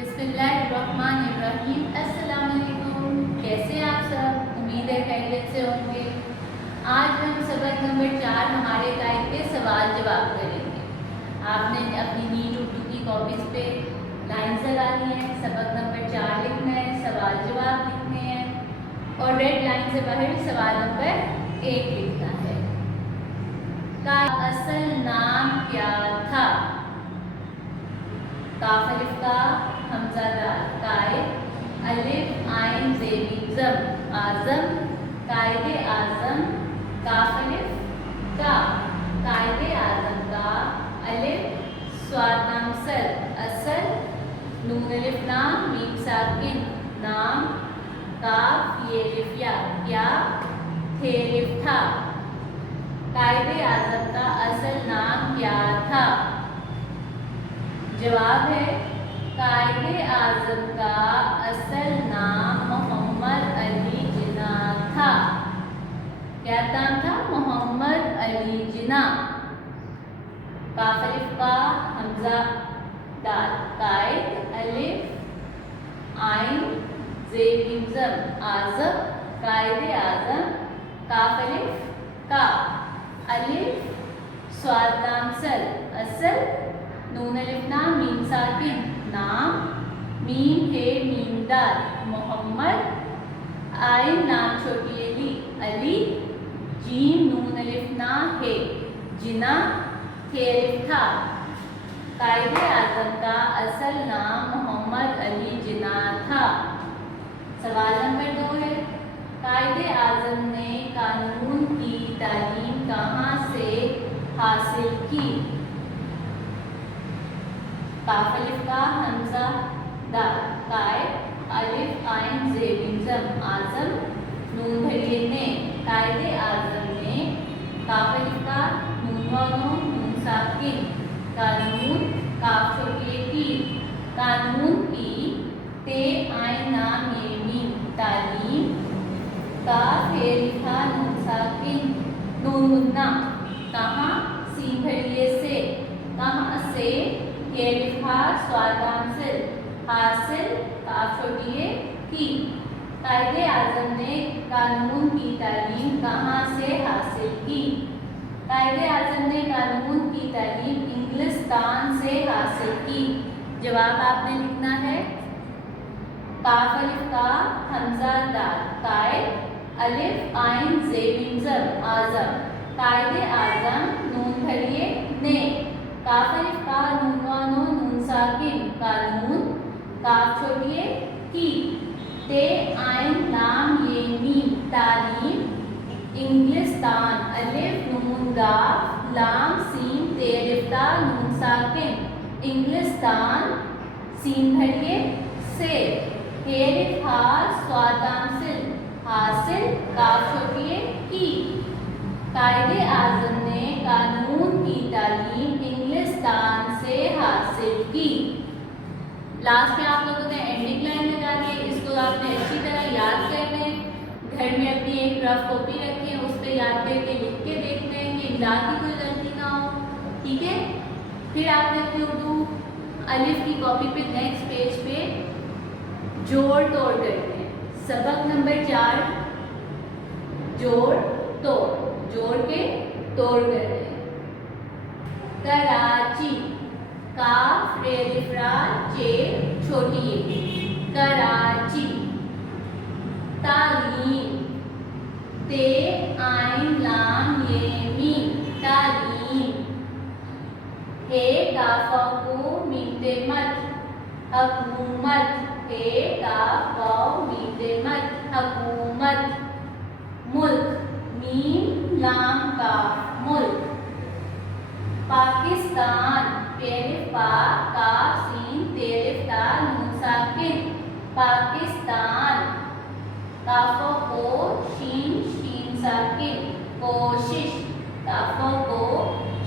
बिस्मिल्लाहिर्रहमानिर्रहीम। अस्सलाम वालेकुम। कैसे आप सब? उम्मीद है खैरियत से होंगे। आज हम सबक नंबर 4 हमारे गाइड पे सवाल जवाब करेंगे। आपने अपनी नीट उर्दू की कॉपीज पे लाइन्स लगानी है, सबक नंबर 4 लिखना है, सवाल जवाब लिखने हैं और रेड लाइन से बाहर सवाल नंबर 1 लिखना है। का असल नाम क्या था? काफ अलिफ का, हमजा दाल, कायद अलिफ आइन ज़ेर ज़म, आज़म कायदे आज़म, काफ अलिफ का, कायदे आज़म का, अलिफ स्वाद नाम सर, असल, नून अलिफ नाम, मीम साकिन नाम, काफ ये अलिफ या, क्या थे अलिफ था। कायदे आज़म का असल नाम क्या था? जवाब है कायदे आज़म का असल नाम मोहम्मद अली जिन्ना था। क्या नाम था? मोहम्मद अली जिन्ना। काफ अलिफ का, हमजा दाल, कायद अलिफ आइन ज़ेर ज़म, आज़म कायदे आज़म, काफ अलिफ का, अलिफ स्वाद नाम सर, असल, नून अलिफ नाम, मीम साकिन नाम, मीम है मीम दाल, मोहम्मद, आइन नाम छोटी अली, अली, जीम नून अलिफ ना है, जिना थे अलिफ था। कायदे आज़म का असल नाम मोहम्मद अली जिना था। सवाल नंबर 2 है, कायदे आज़म ने कानून की तालीम कहाँ से हासिल की? काफ अलिफ का, हमजा दाल, कायद अलिफ आइन ज़ेर ज़म, आज़म नून भरिए ने, कायदे आज़म ने, काफ अलिफ का, नून वानो नून साकिन, कानून काफ छोटी की, कानून की, ते आइन नाम ये मीम, तालीम, काफ है लिखा नून साकिन, नून मुन्ना, कहाँ सीन भरिए से, कहाँ से, ये लिखा स्वाद हासिल, हासिल काफ छोटी है की। कायदे आज़म ने कानून की तालीम कहाँ से हासिल की? कायदे आज़म ने कानून की तालीम इंग्लिस्तान से हासिल की। जवाब आपने लिखना है काफ अलिफ का, हमजा दाल, कायद अलिफ आइन ज़ेर ज़म, आज़म कायदे आज़म नून भरिए ने, काफ अलिफ का, नून वानो नून साकिन, कानून काफ छोड़िए की, ते आइन नाम ये मीम, तालीम, इंग्लिस्तान अलिफ नून गाफ लाम सीन ते अलिफ ता नून साकिन, इंग्लिस्तान सीन भरिए से, हे अलिफ हा स्वाद हासिल, हासिल काफ छोड़िए की। कायदे आज़म ने कानून की तालीम इंग्लिस्तान से हासिल की। लास्ट में आप लोगों ने एंडिंग लाइन लगा दी, इसको आपने अच्छी तरह याद करना है। घर में अपनी एक रफ कॉपी रखें, उस पर याद करके लिख के देखते हैं कि इमला की कोई गलती ना हो, ठीक है। फिर आपने अपनी उर्दू अलिफ की कॉपी पे नेक्स्ट पेज पे जोड़ तोड़ करते हैं। सबक नंबर 4 जोड़ तोड़, जोड़ के तोड़ करते हैं। कराची, काफ रे अलिफ रा चे छोटी ए, कराची, तालीम, ते आइन लाम ये मीम, तालीम, हे काफ को मीम ते मत, हुकूमत, हे काफ मीम ते मत, हुकूमत, मुल्क, मीम लाम काफ, मुल्क, पाकिस्तान, पेलिफ पा काफ सीन तेलिफ ता नून साकिन, पाकिस्तान, काफों को शीन शीन साकिन, कोशिश, काफों को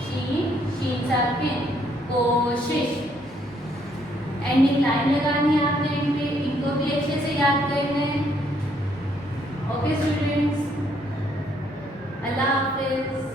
शीन शीन साकिन, कोशिश। एंडिंग लाइन लगानी है आपने इनपे, इनको भी अच्छे से याद करना है। ओके स्टूडेंट्स, अल्लाह हाफिज।